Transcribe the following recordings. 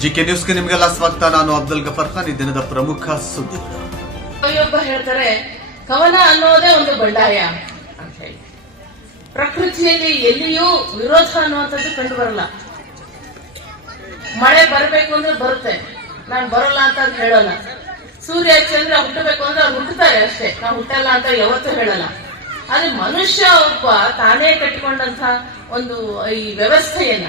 GK ನ್ಯೂಸ್ಗೆ ನಿಮಗೆಲ್ಲ ಸ್ವಾಗತ. ನಾನು ಅಬ್ದುಲ್ ಗಫರ್ ಖಾನ್. ಈ ದಿನದ ಪ್ರಮುಖ ಸುದ್ದಿ. ಕವಿಯೊಬ್ಬ ಹೇಳ್ತಾರೆ, ಕವನ ಅನ್ನೋದೇ ಒಂದು ಬಂಡಾಯ ಅಂತ ಹೇಳಿ. ಪ್ರಕೃತಿಯಲ್ಲಿ ಎಲ್ಲಿಯೂ ವಿರೋಧ ಅನ್ನುವಂಥದ್ದು ಕಂಡು ಬರಲ್ಲ ಮಳೆ ಬರಬೇಕು ಅಂದ್ರೆ ಬರುತ್ತೆ. ನಾನು ಬರಲ್ಲ ಅಂತ ಹೇಳಲ್ಲ. ಸೂರ್ಯ, ಚಂದ್ರ ಹುಟ್ಟಬೇಕು ಅಂದ್ರೆ ಅವ್ರು ಹುಟ್ಟುತ್ತಾರೆ ಅಷ್ಟೇ. ನಾವು ಹುಟ್ಟಲ್ಲ ಅಂತ ಯಾವತ್ತೂ ಹೇಳಲ್ಲ. ಆದ್ರೆ ಮನುಷ್ಯ ಒಬ್ಬ ತಾನೇ ಕಟ್ಟಿಕೊಂಡಂತ ಒಂದು ಈ ವ್ಯವಸ್ಥೆಯನ್ನ,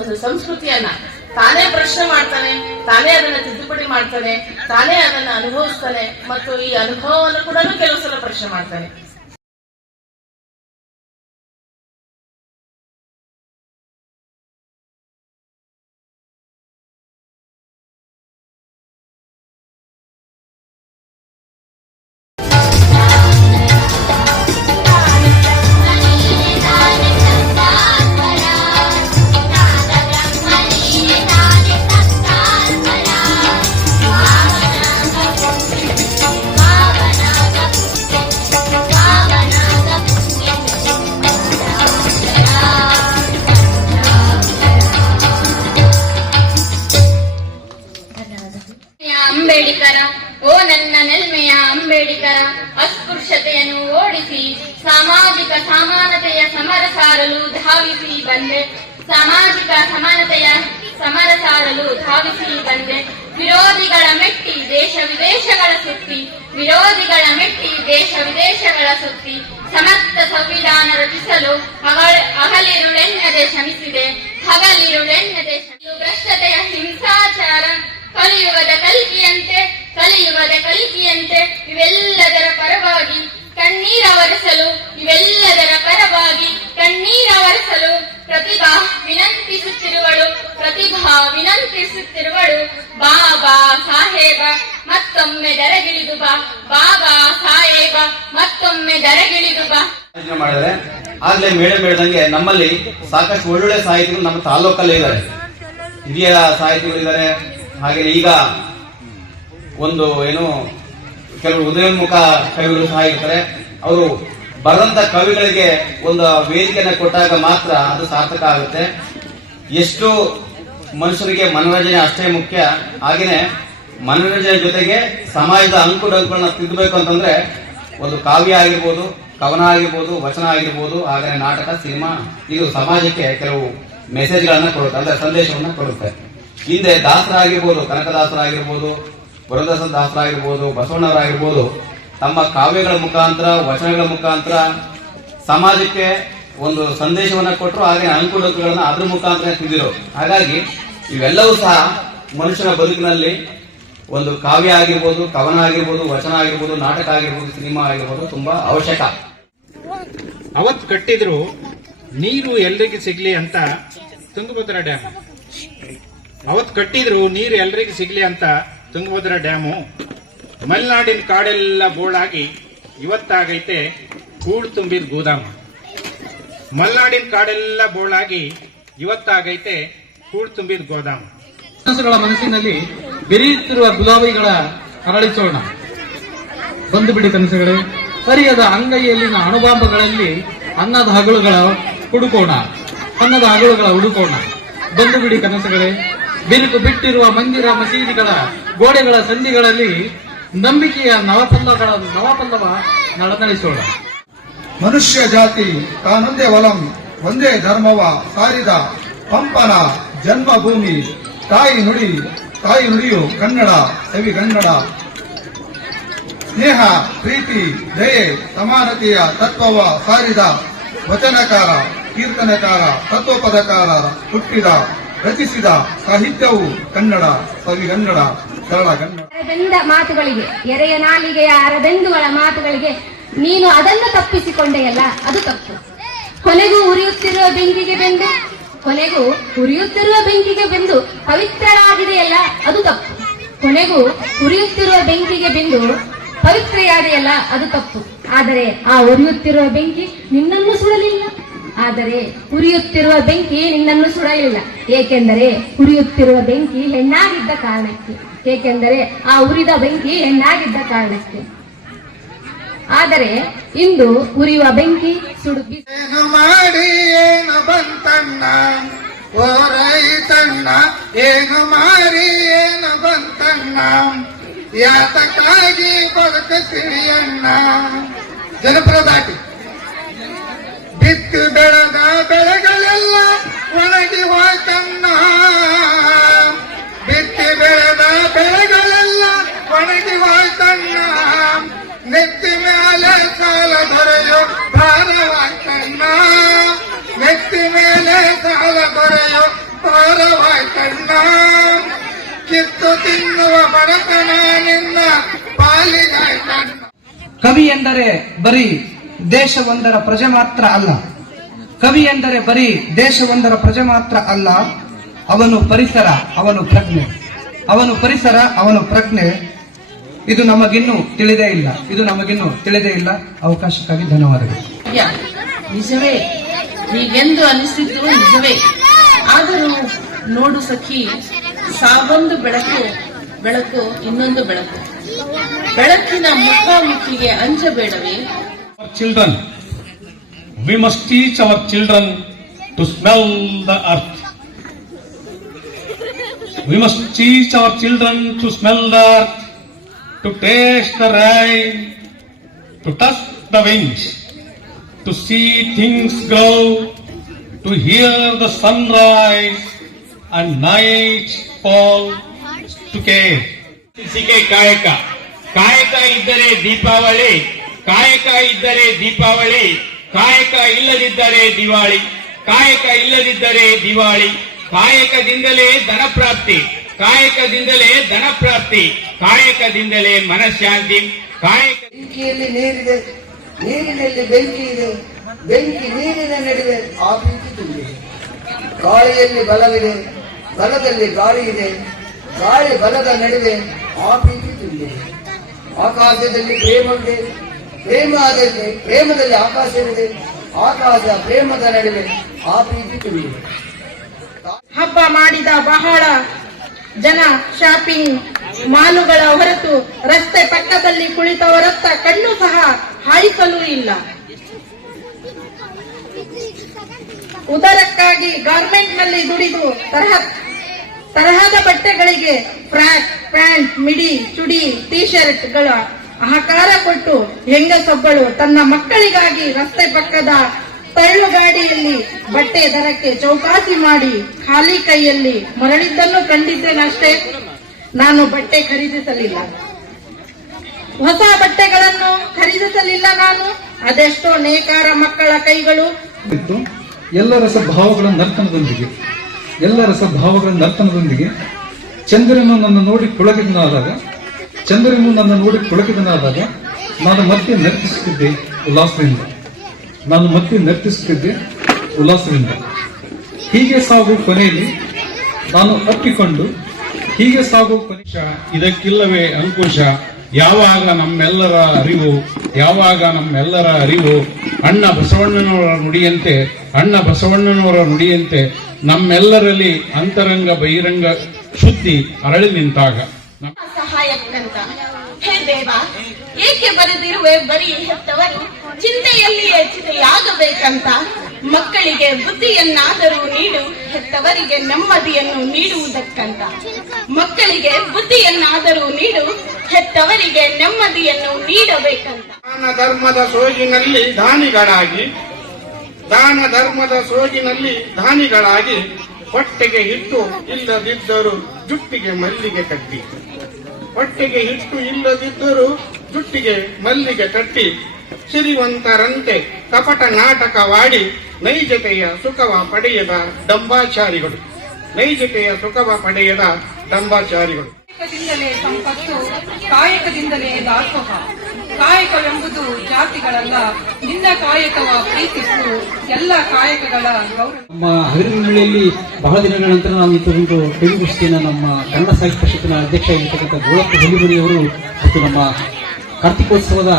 ಒಂದು ಸಂಸ್ಕೃತಿಯನ್ನ ತಾನೇ ಪ್ರಶ್ನೆ ಮಾಡ್ತಾನೆ, ತಾನೇ ಅದನ್ನ ತಿದ್ದುಪಡಿ ಮಾಡ್ತಾನೆ, ತಾನೇ ಅದನ್ನ ಅನುಭವಿಸ್ತಾನೆ, ಮತ್ತು ಈ ಅನುಭವವನ್ನು ಕೂಡ ಕೆಲವು ಸಲ ಪ್ರಶ್ನೆ ಮಾಡ್ತಾನೆ. ಸಮಾನತೆಯ ಸಮರ ಸಾರಲು ಧಾವಿಸಿ ಬಂದೆ. ಸಾಮಾಜಿಕ ಸಮಾನತೆಯ ಸಮರ ಸಾರಲು ಧಾವಿಸಿ ಬಂದೆ. ವಿರೋಧಿಗಳ ಮೆಟ್ಟಿ ದೇಶ ವಿದೇಶಗಳ ಸುತ್ತಿ. ವಿರೋಧಿಗಳ ಮೆಟ್ಟಿ ದೇಶ ವಿದೇಶಗಳ ಸುತ್ತಿ. ಸಮರ್ಥ ಸಂವಿಧಾನ ರಚಿಸಲು ಅಗಲಿರುಳೆನ್ನದೆ ಶ್ರಮಿಸಿದೆ. ಹಗಲಿರುಳೆನ್ನದೆ ಭ್ರಷ್ಟತೆಯ ಹಿಂಸಾಚಾರ ಕಲಿಯುಗದ ಕಲಿಕೆಯಂತೆ ಕಲಿಯುಗದ ಕಲಿಕೆಯಂತೆ ಇವೆಲ್ಲದರ ಪರವಾಗಿ ಆಗ್ಲೇ ಮೇಡಮ್ ಹೇಳ್ದಂಗೆ ನಮ್ಮಲ್ಲಿ ಸಾಕಷ್ಟು ಒಳ್ಳೊಳ್ಳೆ ಸಾಹಿತಿಗಳು ನಮ್ಮ ತಾಲೂಕಲ್ಲೇ ಇದ್ದಾರೆ. ಹಿರಿಯ ಸಾಹಿತಿಗಳಿದ್ದಾರೆ. ಹಾಗೆ ಈಗ ಒಂದು ಏನು ಕೆಲವು ಉದಯೋನ್ಮುಖ ಕವಿಗಳು ಸಹ ಇರ್ತಾರೆ. ಅವರು ಬರೆದಂತ ಕವಿಗಳಿಗೆ ಒಂದು ವೇದಿಕೆಯನ್ನು ಕೊಟ್ಟಾಗ ಮಾತ್ರ ಅದು ಸಾರ್ಥಕ ಆಗುತ್ತೆ. ಎಷ್ಟು ಮನುಷ್ಯರಿಗೆ ಮನೋರಂಜನೆ ಅಷ್ಟೇ ಮುಖ್ಯ. ಹಾಗೇನೆ ಮನೋರಂಜನೆ ಜೊತೆಗೆ ಸಮಾಜದ ಅಂಕು ಡಂಕುಗಳನ್ನ ತಿದ್ದಬೇಕು ಅಂತಂದ್ರೆ ಒಂದು ಕಾವ್ಯ ಆಗಿರ್ಬೋದು ಕವನ ಆಗಿರ್ಬೋದು, ವಚನ ಆಗಿರ್ಬೋದು ಹಾಗೆ ನಾಟಕ, ಸಿನಿಮಾ, ಇದು ಸಮಾಜಕ್ಕೆ ಕೆಲವು ಮೆಸೇಜ್ಗಳನ್ನ ಕೊಡುತ್ತೆ, ಅಂದ್ರೆ ಸಂದೇಶವನ್ನ ಕೊಡುತ್ತೆ. ಹಿಂದೆ ದಾಸರಾಗಿರ್ಬೋದು, ಕನಕದಾಸರಾಗಿರ್ಬೋದು ದಾಸರ ದಾಸರಾಗಿರ್ಬೋದು ಬಸವಣ್ಣವರಾಗಿರ್ಬೋದು, ತಮ್ಮ ಕಾವ್ಯಗಳ ಮುಖಾಂತರ, ವಚನಗಳ ಮುಖಾಂತರ ಸಮಾಜಕ್ಕೆ ಒಂದು ಸಂದೇಶವನ್ನ ಕೊಟ್ಟರು ಹಾಗೆ ಅನುಕೂಲಗಳನ್ನ ಅದ್ರ ಮುಖಾಂತರ ತಿಂದಿರು ಹಾಗಾಗಿ ಇವೆಲ್ಲವೂ ಸಹ ಮನುಷ್ಯನ ಬದುಕಿನಲ್ಲಿ ಒಂದು ಕಾವ್ಯ ಆಗಿರ್ಬೋದು, ಕವನ ಆಗಿರ್ಬೋದು, ವಚನ ಆಗಿರ್ಬೋದು, ನಾಟಕ ಆಗಿರ್ಬೋದು, ಸಿನಿಮಾ ಆಗಿರ್ಬೋದು, ತುಂಬಾ ಅವಶ್ಯಕ. ಅವತ್ ಕಟ್ಟಿದ್ರು, ನೀರು ಎಲ್ರಿಗೆ ಸಿಗ್ಲಿ ಅಂತ ತುಂಗಭದ್ರಾ ಡ್ಯಾಮ್. ಅವತ್ತು ಕಟ್ಟಿದ್ರು, ನೀರು ಎಲ್ರಿಗೆ ಸಿಗ್ಲಿ ಅಂತ ತುಂಗಭದ್ರಾ ಡ್ಯಾಮು. ಮಲೆನಾಡಿನ ಕಾಡೆಲ್ಲ ಬೋಳಾಗಿ ಇವತ್ತಾಗೈತೆ ಕೂಳು ತುಂಬಿದ ಗೋದಾಮು. ಮಲೆನಾಡಿನ ಕಾಡೆಲ್ಲ ಬೋಳಾಗಿ ಇವತ್ತಾಗೈತೆ ಕೂಳು ತುಂಬಿದ ಗೋದಾಮು. ಮನಸ್ಸಿನಲ್ಲಿ ಬೆರೆಯುತ್ತಿರುವ ಗುಲಾಬಿಗಳ ಅರಳಿಸೋಣ ಬಂದು ಬಿಡಿ ಕನಸುಗಳೇ. ಸರಿಯಾದ ಅಂಗೈಯಲ್ಲಿನ ಅಣುಬಾಂಬಗಳಲ್ಲಿ ಅನ್ನದ ಹಗಳುಗಳ ಹುಡುಕೋಣ ಅನ್ನದ ಹಗಳುಗಳ ಹುಡುಕೋಣ. ಬಂದು ಬಿಡಿ ಕನಸುಗಳೇ, ಬಿರುಕು ಬಿಟ್ಟಿರುವ ಮಂದಿರ ಮಸೀದಿಗಳ ಗೋಡೆಗಳ ಸಂಧಿಗಳಲ್ಲಿ ನಂಬಿಕೆಯ ನವಪಲ್ಲಗಳ ನವಪಲ್ಲವ ನಳನಳಿಸೋಣ ಮನುಷ್ಯ ಜಾತಿ ತಾನೊಂದೇ ಒಲಂ, ಒಂದೇ ಧರ್ಮವ ಸಾರಿದ ಪಂಪನ ಜನ್ಮಭೂಮಿ. ತಾಯಿ ನುಡಿ, ತಾಯಿ ನುಡಿಯು ಕನ್ನಡ ಸವಿಗನ್ನಡ ಸ್ನೇಹ, ಪ್ರೀತಿ, ದಯೆ, ಸಮಾನತೆಯ ತತ್ವವ ಸಾರಿದ ವಚನಕಾರ, ಕೀರ್ತನಕಾರ, ತತ್ವಪದಕಾರ ಹುಟ್ಟಿದ, ರಚಿಸಿದ ಸಾಹಿತ್ಯವು ಕನ್ನಡ ಕವಿಗನ್ನಡ ಸರಳ ಕನ್ನಡ. ಮಾತುಗಳಿಗೆ, ಎರೆಯ ನಾಲಿಗೆಯ ಅರಬೆಂದುಗಳ ಮಾತುಗಳಿಗೆ ನೀನು ಅದನ್ನು ತಪ್ಪಿಸಿಕೊಂಡೆಯಲ್ಲ, ಅದು ತಪ್ಪು. ಕೊನೆಗೂ ಉರಿಯುತ್ತಿರುವ ಬೆಂಕಿಗೆ ಬೆಂದು, ಕೊನೆಗೂ ಉರಿಯುತ್ತಿರುವ ಬೆಂಕಿಗೆ ಬೆಂದು ಪವಿತ್ರರಾಗಿದೆಯಲ್ಲ, ಅದು ತಪ್ಪು. ಕೊನೆಗೂ ಉರಿಯುತ್ತಿರುವ ಬೆಂಕಿಗೆ ಬೆಂದು ಪವಿತ್ರೆಯಾದೆಯಲ್ಲ ಅದು ತಪ್ಪು. ಆದರೆ ಆ ಉರಿಯುತ್ತಿರುವ ಬೆಂಕಿ ನಿನ್ನನ್ನು ಸುಡಲಿಲ್ಲ. ಆದರೆ ಉರಿಯುತ್ತಿರುವ ಬೆಂಕಿ ನಿನ್ನನ್ನು ಸುಡಲಿಲ್ಲ. ಏಕೆಂದರೆ ಉರಿಯುತ್ತಿರುವ ಬೆಂಕಿ ಹೆಣ್ಣಾಗಿದ್ದ ಕಾರಣಕ್ಕೆ, ಏಕೆಂದರೆ ಆ ಉರಿದ ಬೆಂಕಿ ಹೆಣ್ಣಾಗಿದ್ದ ಕಾರಣಕ್ಕೆ. ಆದರೆ ಇಂದು ಉರಿಯುವ ಬೆಂಕಿ ಸುಡುಗಿ ಮಾಡಿ ಏನು ಬಂತಣ್ಣ, ಓರೈ ತಣ್ಣ ಏನು ಮಾರಿ ಏನು ಬಂತಣ್ಣ. ಯಾತಕ್ಕಾಗಿ ಬದುಕುತ್ತೀರಿ ಅಣ್ಣ ಜನಪದ ದಾಟಿ. ಬಿತ್ತು ಬೆಳೆದ ಬೆಳೆಗಳೆಲ್ಲ ಒಣಗಿ ಹೋಯ್ತಣ್ಣ. ಬಿತ್ತಿ ಬೆಳೆದ ಬೆಳೆಗಳೆಲ್ಲ ಒಣಗಿ ಹೋಯ್ತಣ್ಣ. ನೆತ್ತಿ ಮೇಲೆ ಸಾಲ ದೊರೆಯೋ ಭಾರವಾಯ್ತಣ್ಣ ನೆತ್ತಿ ಮೇಲೆ ಸಾಲ ದೊರೆಯೋ ಭಾರವಾಯ್ತಣ್ಣ ಕಿತ್ತು ತಿನ್ನುವ ಬಡತನ ನಿನ್ನ ಪಾಲಿಗಾಯ್ತಣ್ಣ ಕವಿ ಎಂದರೆ ಬರೀ ದೇಶವೊಂದರ ಪ್ರಜೆ ಮಾತ್ರ ಅಲ್ಲ. ಕವಿ ಎಂದರೆ ಬರೀ ದೇಶವೊಂದರ ಪ್ರಜೆ ಮಾತ್ರ ಅಲ್ಲ. ಅವನು ಪರಿಸರ ಅವನು ಪ್ರಜ್ಞೆ. ಅವನು ಪರಿಸರ ಅವನು ಪ್ರಜ್ಞೆ. ಇದು ನಮಗಿನ್ನೂ ತಿಳಿದೇ ಇಲ್ಲ. ಇದು ನಮಗಿನ್ನೂ ತಿಳಿದೇ ಇಲ್ಲ. ಅವಕಾಶಕ್ಕಾಗಿ ಧನ್ಯವಾದಗಳು. ಯಾ, ನಿಜವೇ? ಹೀಗೆಂದು ಅನಿಸಿದ್ದು ನಿಜವೇ? ಆದರೂ ನೋಡು ಸಖಿ ಸಾವೊಂದು ಬೆಳಕು ಬೆಳಕು ಇನ್ನೊಂದು ಬೆಳಕು ಬೆಳಕಿನ ಮುಖಾಮುಖಿಗೆ ಅಂಜಬೇಡವೇ our children. We must teach our children to smell the earth. We must teach our children to smell the earth, to taste the rain, to touch the winds, to see things grow, to hear the sunrise and care. ಸಿಕೆ ಕಾಯಕ ಕಾಯಕ ಇದ್ದರೆ ದೀಪಾವಳಿ ಕಾಯಕ ಇದ್ದರೆ ದೀಪಾವಳಿ ಕಾಯಕ ಇಲ್ಲದಿದ್ದರೆ ದಿವಾಳಿ ಕಾಯಕ ಇಲ್ಲದಿದ್ದರೆ ದಿವಾಳಿ ಕಾಯಕದಿಂದಲೇ ಧನ ಪ್ರಾಪ್ತಿ ಕಾಯಕದಿಂದಲೇ ಧನ ಪ್ರಾಪ್ತಿ ಕಾಯಕದಿಂದಲೇ ಮನಃಶಾಂತಿ ಕಾಯಕ ಬೆಂಕಿಯಲ್ಲಿ ನೀರಿದೆ ನೀರಿನಲ್ಲಿ ಬೆಂಕಿ ಇದೆ ಬೆಂಕಿ ನೀರಿನ ನಡುವೆ ಆ ಬೆಂಕಿ ತುಂಬಿದೆ ಗಾಳಿಯಲ್ಲಿ ಬಲವಿದೆ ಬಲದಲ್ಲಿ ಗಾಳಿ ಇದೆ. ಗಾಳಿ ಬಲದ ನಡುವೆ ಆ ಪ್ರೀತಿ ತುಂಬಿದೆ. ಆಕಾಶದಲ್ಲಿ ಪ್ರೇಮವಿದೆ ಪ್ರೇಮದಲ್ಲಿ ಪ್ರೇಮದಲ್ಲಿ ಆಕಾಶವಿದೆ ಆಕಾಶ ಪ್ರೇಮದ ನಡುವೆ ಆ ಪ್ರೀತಿ ತುಂಬಿದೆ. ಹಬ್ಬ ಮಾಡಿದ ಬಹಳ ಜನ ಶಾಪಿಂಗ್ ಮಾಲುಗಳ ಹೊರತು ರಸ್ತೆ ಪಕ್ಕದಲ್ಲಿ ಕುಳಿತವರತ್ತ ಕಣ್ಣು ಸಹ ಹಾಯಿಸಲು ಇಲ್ಲ. ಉದರಕ್ಕಾಗಿ ಗಾರ್ಮೆಂಟ್ನಲ್ಲಿ ದುಡಿದು ತರಹ ತರಹದ ಬಟ್ಟೆಗಳಿಗೆ ಫ್ರಾಕ್, ಪ್ಯಾಂಟ್, ಮಿಡಿ, ಚುಡಿ ಟಿ ಶರ್ಟ್ಗಳ ಆಕಾರ ಕೊಟ್ಟು ಹೆಂಗಸೊಬ್ಬಳು ತನ್ನ ಮಕ್ಕಳಿಗಾಗಿ ರಸ್ತೆ ಪಕ್ಕದ ತಳ್ಳು ಗಾಡಿಯಲ್ಲಿ ಬಟ್ಟೆ ದರಕ್ಕೆ ಚೌಕಾಸಿ ಮಾಡಿ ಖಾಲಿ ಕೈಯಲ್ಲಿ ಮರಳಿದ್ದನ್ನು ಕಂಡಿದ್ದೇನಷ್ಟೇ? ನಾನು ಬಟ್ಟೆ ಖರೀದಿಸಲಿಲ್ಲ. ಹೊಸ ಬಟ್ಟೆಗಳನ್ನು ಖರೀದಿಸಲಿಲ್ಲ ನಾನು. ಅದೆಷ್ಟೋ ನೇಕಾರ ಮಕ್ಕಳ ಕೈಗಳು. ಎಲ್ಲರ ಸ್ವಭಾವಗಳ ನರ್ತನದೊಂದಿಗೆ. ಎಲ್ಲ ಸದ್ಭಾವಗಳ ಭಾವಗಳ ನರ್ತನದೊಂದಿಗೆ ಚಂದ್ರನು ನನ್ನ ನೋಡಿ ಪುಳಕಿದನಾದಾಗ ಚಂದ್ರನು ನನ್ನ ನೋಡಿ ಪುಳಕಿದನಾದಾಗ ನಾನು ಮತ್ತೆ ನರ್ತಿಸುತ್ತಿದ್ದೆ ಉಲ್ಲಾಸದಿಂದ. ನಾನು ಮತ್ತೆ ನರ್ತಿಸುತ್ತಿದ್ದೆ ಉಲ್ಲಾಸದಿಂದ. ಹೀಗೆ ಸಾಗು ಕೊನೆಯಲ್ಲಿ ನಾನು ಅಪ್ಪಿಕೊಂಡು, ಹೀಗೆ ಸಾಗು ಕೊನೆ ಇದಕ್ಕಿಲ್ಲವೇ ಅಂಕುಶ, ಯಾವಾಗ ನಮ್ಮೆಲ್ಲರ ಅರಿವು, ಯಾವಾಗ ನಮ್ಮೆಲ್ಲರ ಅರಿವು, ಅಣ್ಣ ಬಸವಣ್ಣನವರ ನುಡಿಯಂತೆ, ಅಣ್ಣ ಬಸವಣ್ಣನವರ ನುಡಿಯಂತೆ ನಮ್ಮೆಲ್ಲರಲ್ಲಿ ಅಂತರಂಗ ಬಹಿರಂಗ ಶುದ್ಧಿ ಅರಳಿ ನಿಂತಾಗ. ನಮ್ಮ ಸಹಾಯಕ್ಕಂತ ಹೇ ದೇವ ಏಕೆ ಬರೆದಿರುವೆ ಬರೀ ಹೆತ್ತವರು? ಚಿಂತೆಯಲ್ಲಿಯೇ ಚಿತೆಯಾಗಬೇಕಂತ. ಮಕ್ಕಳಿಗೆ ಬುದ್ಧಿಯನ್ನಾದರೂ ನೀಡು ಹೆತ್ತವರಿಗೆ ನೆಮ್ಮದಿಯನ್ನು ನೀಡುವುದಕ್ಕಂತ. ಮಕ್ಕಳಿಗೆ ಬುದ್ಧಿಯನ್ನಾದರೂ ನೀಡು ಹೆತ್ತವರಿಗೆ ನೆಮ್ಮದಿಯನ್ನು ನೀಡಬೇಕಂತ. ಧರ್ಮದ ಸೋಜಿನಲ್ಲಿ ದಾನಿಗಳಾಗಿ ದಾನ ಧರ್ಮದ ಸೋಜಿನಲ್ಲಿ ದಾನಿಗಳಾಗಿ ಹೊಟ್ಟೆಗೆ ಹಿಟ್ಟು ಇಲ್ಲದಿದ್ದರೂ ಜುಟ್ಟಿಗೆ ಮಲ್ಲಿಗೆ ಕಟ್ಟಿ. ಹೊಟ್ಟೆಗೆ ಹಿಟ್ಟು ಇಲ್ಲದಿದ್ದರೂ ಜುಟ್ಟಿಗೆ ಮಲ್ಲಿಗೆ ಕಟ್ಟಿ. ಸಿರಿವಂತರಂತೆ ಕಪಟ ನಾಟಕವಾಡಿ ನೈಜತೆಯ ಸುಖವ ಪಡೆಯದ ಡಂಬಾಚಾರಿಗಳು. ನೈಜತೆಯ ಸುಖವ ಪಡೆಯದ ಡಂಬಾಚಾರಿಗಳು. ಕಾಯಕದಿಂದಲೇ ಸಂಪತ್ತು, ಕಾಯಕದಿಂದಲೇ ದಾಸೋಹ. ಕಾಯಕವೆಂಬುದು ಜಾತಿಗಳಲ್ಲ ನಿನ್ನ ಕಾಯಕವ ಎಲ್ಲ ಕಾಯಕಗಳ ನಮ್ಮ ಹಗರಿನಲ್ಲಿ ಬಹಳ ದಿನಗಳ ನಂತರ ನಾನು ಇಂಥದೊಂದು ಕವಿಗೋಷ್ಠಿಯನ್ನು ನಮ್ಮ ಕನ್ನಡ ಸಾಹಿತ್ಯ ಪರಿಷತ್ತಿನ ಅಧ್ಯಕ್ಷ ಆಗಿರ್ತಕ್ಕಂಥ ಗೋಳಪ್ಪ ಅವರು ಮತ್ತು ನಮ್ಮ ಕಾರ್ತಿಕೋತ್ಸವದ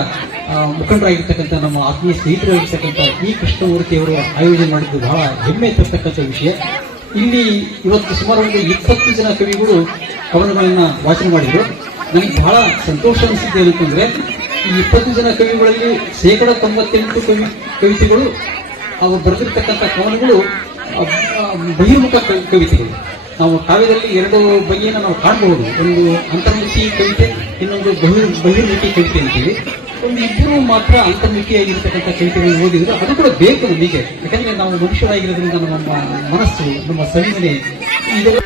ಮುಖಂಡರಾಗಿರ್ತಕ್ಕಂಥ ನಮ್ಮ ಆತ್ಮೀಯ ಸ್ನೇಹಿತರಾಗಿರ್ತಕ್ಕಂಥ ಈ ಕೃಷ್ಣಮೂರ್ತಿಯವರು ಆಯೋಜನೆ ಮಾಡಿದ್ದು ಬಹಳ ಹೆಮ್ಮೆ ತರ್ತಕ್ಕಂಥ ವಿಷಯ. ಇಲ್ಲಿ ಇವತ್ತು ಸುಮಾರು ಒಂದು ಇಪ್ಪತ್ತು ಜನ ಕವಿಗಳು ಕವನಗಳನ್ನು ವಾಚನ ಮಾಡಿದರು. ನನಗೆ ಬಹಳ ಸಂತೋಷ ಅನಿಸುತ್ತಿದೆ ಏನಂತಂದ್ರೆ ಈ ಇಪ್ಪತ್ತು ಜನ ಕವಿಗಳಲ್ಲಿ ಶೇಕಡ ತೊಂಬತ್ತೆಂಟು ಕವಿ, ಕವಿತೆಗಳು ಅವರು ಬರೆದಿರ್ತಕ್ಕಂಥ ಕವನಗಳು ಬಹಿರ್ಮುಖ ಕವಿತೆಗಳು. ನಾವು ಕಾವ್ಯದಲ್ಲಿ ಎರಡು ಬಗೆಯನ್ನು ನಾವು ಕಾಣಬಹುದು. ಒಂದು ಅಂತರ್ಮುಖಿ ಕವಿತೆ, ಇನ್ನೊಂದು ಬಹಿ, ಬಹಿರ್ಮುಖಿ ಕವಿತೆ ಅಂತೀವಿ ಒಂದು ಇಬ್ಬರು ಮಾತ್ರ ಅಂತರ್ಮುಖಿಯಾಗಿರ್ತಕ್ಕಂಥ ಕವಿತೆಗಳು ಓದಿದ್ರು. ಅದು ಕೂಡ ಬೇಕು ನಮಗೆ. ಯಾಕಂದ್ರೆ ನಾವು ಮನುಷ್ಯರಾಗಿರೋದ್ರಿಂದ ನಮ್ಮ ಮನಸ್ಸು, ನಮ್ಮ ಸಂವೇದನೆ ಇದೆಲ್ಲ